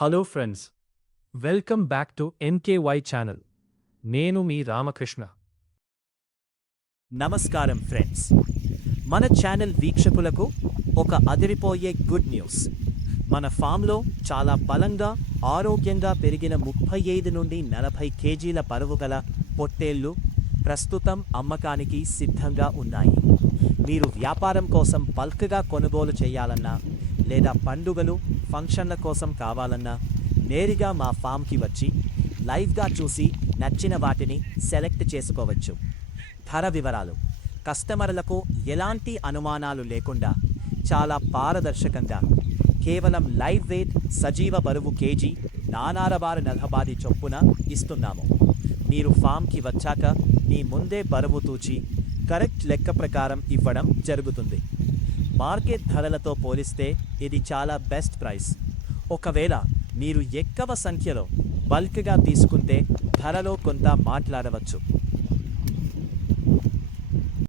Hello friends, welcome back to NKY channel. నేను మీ రామకృష్ణ. నమస్కారం ఫ్రెండ్స్, మన ఛానల్ వీక్షకులకు ఒక అదిరిపోయే గుడ్ న్యూస్. మన ఫామ్లో చాలా బలంగా ఆరోగ్యంగా పెరిగిన 35 నుండి 40 కేజీల బరువు గల పొట్టేళ్లు ప్రస్తుతం అమ్మకానికి సిద్ధంగా ఉన్నాయి. మీరు వ్యాపారం కోసం బల్క్గా కొనుగోలు చేయాలన్నా లేదా పండుగలు ఫంక్షన్ల కోసం కావాలన్నా నేరుగా మా ఫామ్కి వచ్చి లైవ్గా చూసి నచ్చిన వాటిని సెలెక్ట్ చేసుకోవచ్చు. ధర వివరాలు: కస్టమర్లకు ఎలాంటి అనుమానాలు లేకుండా చాలా పారదర్శకంగా కేవలం లైవ్ వెయిట్ సజీవ బరువు కేజీ 440 చొప్పున ఇస్తున్నాము. మీరు ఫామ్కి వచ్చాక మీ ముందే బరువు తూచి కరెక్ట్ లెక్క ప్రకారం ఇవ్వడం జరుగుతుంది. మార్కెట్ ధరలతో పోలిస్తే ఇది చాలా బెస్ట్ ప్రైస్. ఒకవేళ మీరు ఎక్కువ సంఖ్యలో బల్క్గా తీసుకుంటే ధరలో కొంత మాట్లాడవచ్చు.